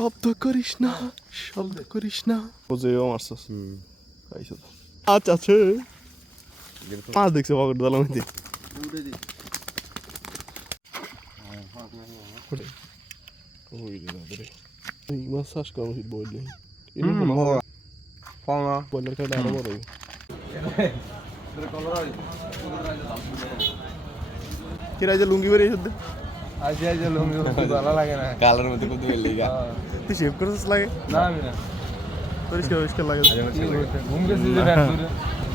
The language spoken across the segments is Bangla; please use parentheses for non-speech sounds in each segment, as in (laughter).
শব্দ করিস না শব্দ করিস না বুঝেও মারছস পাইছো তো আচ্ছা আছে মাছ দেখছে পকেট দালাম মধ্যে ওই রে দাদা রে এই মাছ চাষ করা উচিত বললে বয়লার কাটা আরও বড় হবে। কিরা যে লুঙ্গি বেরিয়ে শুদ্ধ আজ আজ লুঙ্গি ভালো লাগে না। কালার মধ্যে কত বেলি গা তুই শেভ করছিস লাগে? না আমি না। পরিষ্কার পরিষ্কার লাগে। ঘুম গেছি যে ব্যাট করে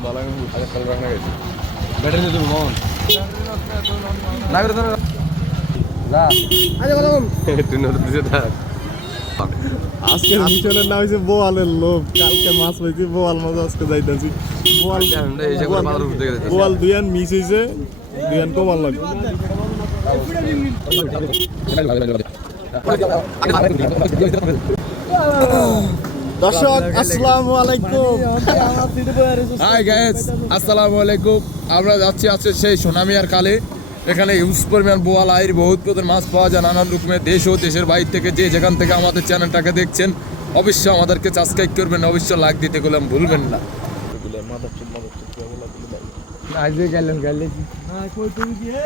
ভালো লাগে। আরে কালার রাখনা গেছে ব্যাটারি তো মন লাগরে ধরো যা (laughs) তুই নতুন দিছে থাক। আজকের মিশনের নাম হয়েছে বোয়ালের লোভ। কালকে মাছ পাইছি বোয়াল মাছ আজকে যাইতেছি বোয়াল বোয়াল দুইয়ান মিস হয়েছে দুইয়ান কমান লাগবে দর্শক আসসালামু আলাইকুম হাই গাইস আসসালামু আলাইকুম আমরা যাচ্ছি আজকে সেই সোনামিয়ার কালে এখানে ইউজ পরিমাণ বোয়াল আইর বহুত পদের মাছ পাওয়া যায় নানান রকমের দেশ ও দেশের বাইরে থেকে যে যেখান থেকে আমাদের চ্যানেলটাকে দেখছেন অবশ্যই আমাদেরকে সাবস্ক্রাইব করবেন অবশ্যই লাইক দিতে গেলাম ভুলবেন না আজ গেলেন গেলে কই তুমি কি? হে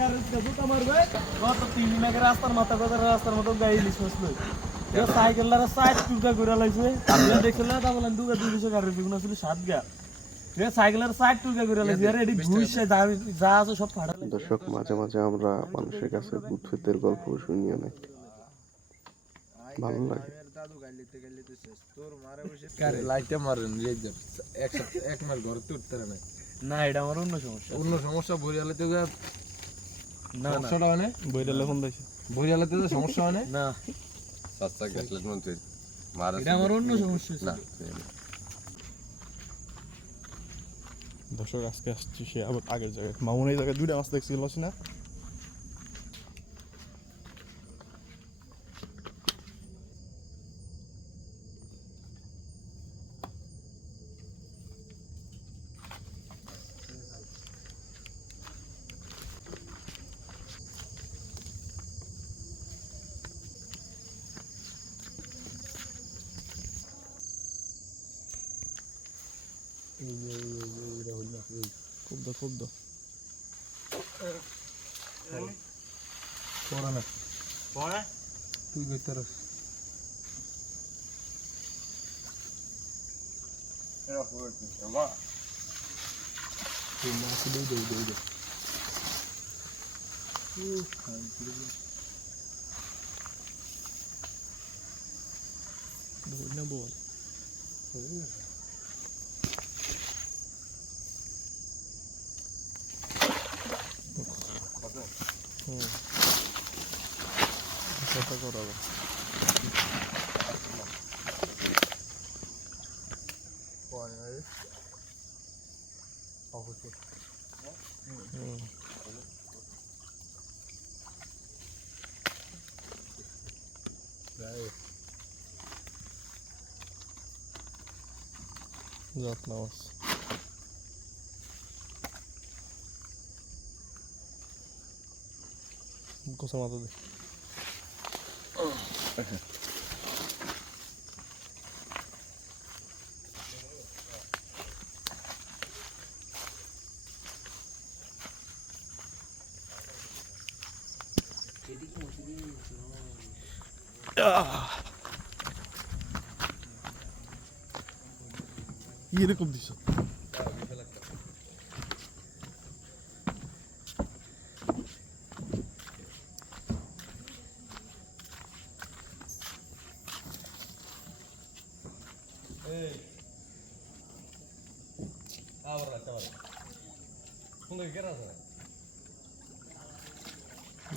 গাড়ির কাছে মারবে? কত তিন দিন রাস্তার মাথা কথা রাস্তার মতো গাড়ি লিস বসল সাইকেলরা সাইড টুকা করে আমি দেখছিল বলেন দুগা গাড়ির ছিল সাত গা দর্শক মাঝে মাঝে আমরা মানুষের কাছে ভূত ফেতের গল্প শুনি অনেক। ভালো লাগে। লাইটটা মারেন এক এক মাস ঘর তো উঠতে না। না এটা আমার অন্য সমস্যা। অন্য সমস্যা বরিয়ালেতে না না। সমস্যাটা হয় না? বরিয়ালেতে তো সমস্যা হয় না? না। সাতটা গ্যাসলেট মন্ত্রী মারা এটা আমার অন্য সমস্যা না দর্শক আজকে আসছি সে আবার আগের জায়গায়। মামুন এই জায়গায় দুইটা মাছ দেখছিল না? খুব দা খুব দা তুই কইতে রস বল না বল কথা করাবো যত্ন মাছ কোসা মাথা দে এরকম দিছ বড় আছে উহুরলে Sì, Hier komt.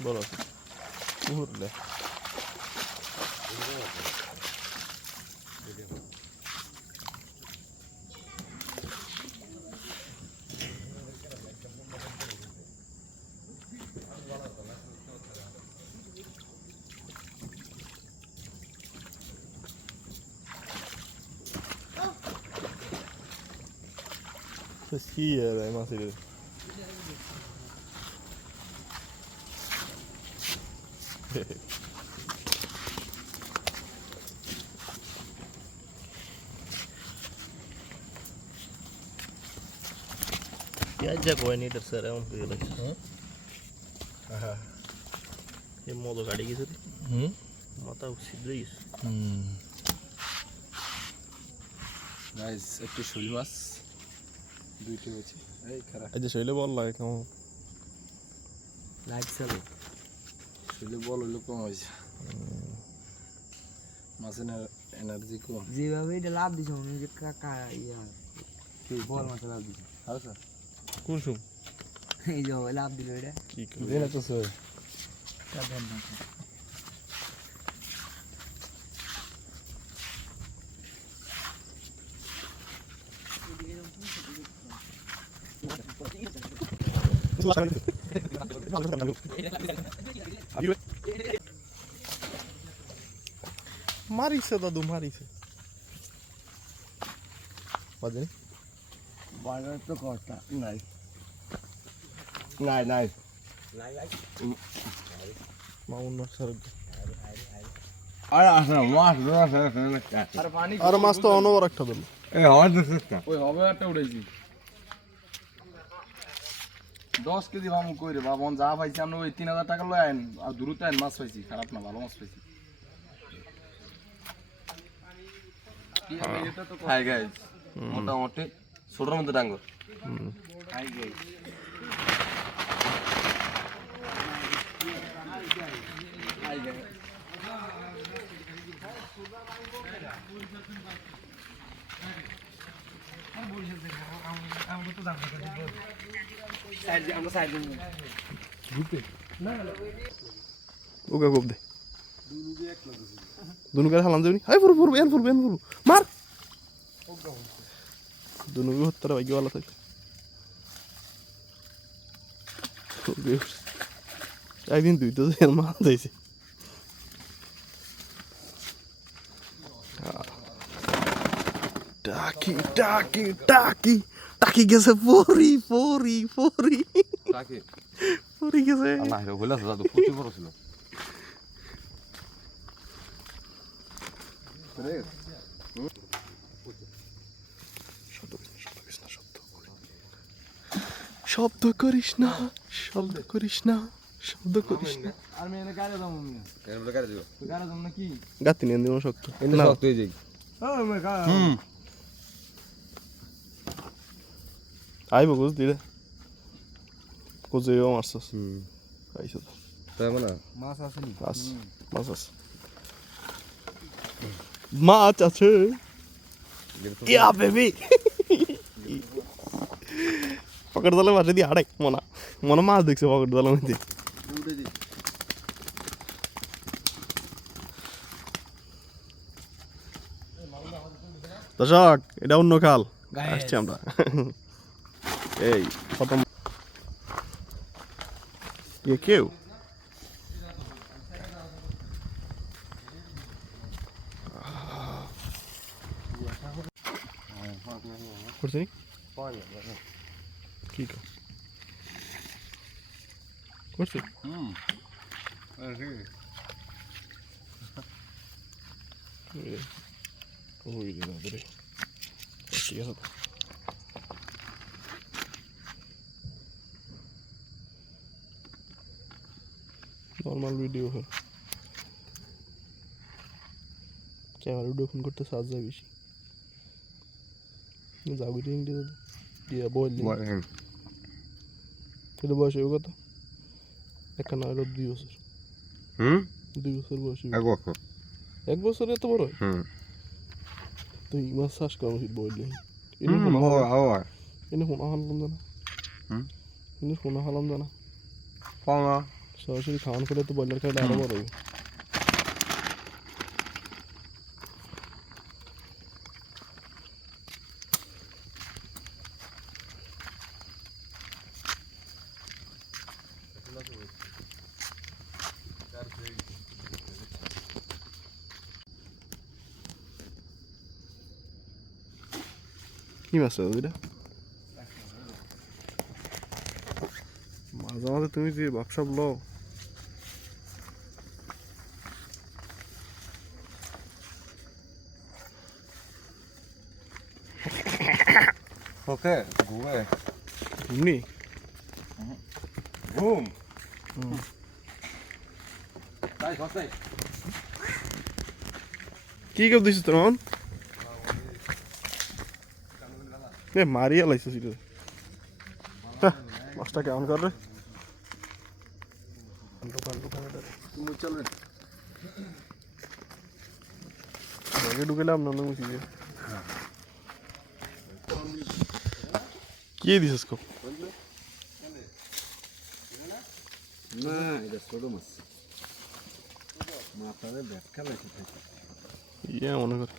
Bolos. Urle. Eski yer elmas ediyor. Gelecek o en iyidir sarı on kıyılır. ये मोदो गाड़ी की सर माता सिद्ध गाइस एक तो शुल मास দুইটা হয়েছে। এই খারাপ। এই যে শৈলে বল লাগে কেমন? লাইট চালু শৈলে বল হইল কম হয়েছে মাছের এনার্জি কম। যেভাবে এটা লাভ দিছে মনে কাকা ইয়া। কি? বল মাথা লাভ দিছে। আচ্ছা কুসুম এই যে লাভ দিল এটা। কি দিন তো সই মারিছে দাদু মারিছে। বাজে বাজার তো কষ্ট নাই। নাই নাই। আর মাছ মাছ আর পানি আর মাছ তো অনবর একটা দিল এই হওয়ার দেখছিস ওই হবে একটা উড়াইছি দশ কেজি ভাম কই রে বাবা যা পাইছি আমরা ওই তিন হাজার টাকা লয় আইন আর দূরত্ব আইন মাছ পাইছি খারাপ না ভালো মাছ পাইছি হাই গাইস মোটামুটি ছোটর মধ্যে ডাঙ্গর হাই হাই আমরা ওকে কোপ দে। দুনুকে হালাম দেবনি? হাই ফুরু ফুরু এন ফুরু এন ফুরু। মার। দুনু কে হত্যার ভাগ্য ভালো থাকে একদিন দুই তো এর দিয়েছে টাকি টাকি টাকি টাকি গেছে পরি পরি পরি পরি গেছে আল্লাহ রে দাদু প্রচুর বড় ছিল শব্দ করিস না শব্দ করিস না শব্দ করিস না আর মেয়ে গাড়ি দাম গাড়ি দাম না কি গাতি নিয়ে দিও শক্ত শক্ত হয়ে যাই হুম আইব কোজ দিলে কোজে ও মারছস হুম খাইছো তো তাই মানে মাছ আছে নি বাস মাছ আছে মাছ আছে ইয়া বেবি পকড় দলে মাঝে দিয়ে আড়াই মনা মনে মাছ দেখছে পকড় দলের মধ্যে দর্শক এটা অন্য খাল আসছি আমরা এই প্রথম ইয়ে কেউ করছি কি কর করছি হুম ওই রে দাদা রে ঠিক আছে তো। নর্মাল ভিডিও হয়। ক্যামেরা ভিডিও ফোন করতে সাজ যায় বেশি। যাবি রিং দিয়ে দিয়ে বল এটা বয়স হবে কত? একটা না হলো দুই বছর। হুম? দুই বছর বয়স এক বছর। এক বছর এত বড় হুম। তুই মাছ চাষ করা উচিত বললি এনে হয় হয়। এনে ফোন হালাম জানা। হুম? এনে ফোন হালাম জানা। সরাসরি খাওয়ান করে তো ব্রয়লার খাইলে আরও বড় কি মাছ মাঝে মাঝে তুমি যে ব্যবসা লও। এমনি ঘুম তাই সস্তায় কি কেউ দিছিস তোর মামন এ মারিয়া লাইছিস এটা মাছটা কেমন কর রে ব্যাগে ঢুকেলাম না মুছি কি দিছিস কো না এটা ছোট মাছ মাথায় ব্যাখ্যা বেশি থাকে ইয়ে মনে কর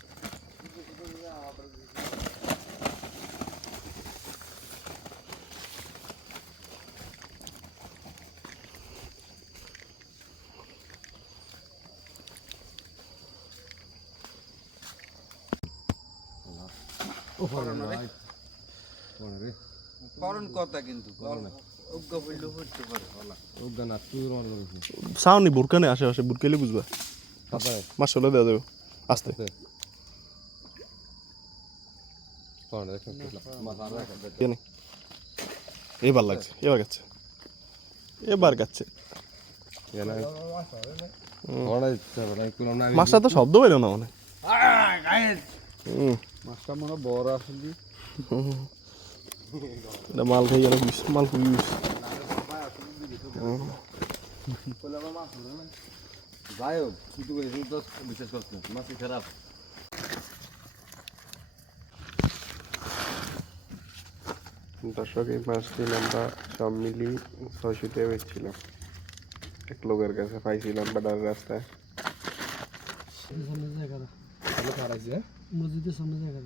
করণ কথা কিন্তু অজ্ঞ বললেও পড়তে পারে সাউনি বুরকানে আশেপাশে বুরকাইলে বুঝবা। মাছ চলে দেওয়া যাবে। আস্তে। এবার লাগছে এবার গেছে। এবার গেছে। মাছটা তো শব্দ পেল না মনে হুম। মাছটা মনে বড় আসলে এটা মাল খাই গেল বিষ মাল খুবই বিষ যাই হোক কিন্তু তো করতে মাছ খারাপ দর্শক এই মাছটি আমরা সব মিলি ছয়শো টাকা বেচছিলাম। এক লোকের কাছে পাইছিলাম বাডার রাস্তায়। মসজিদের সামনে জায়গা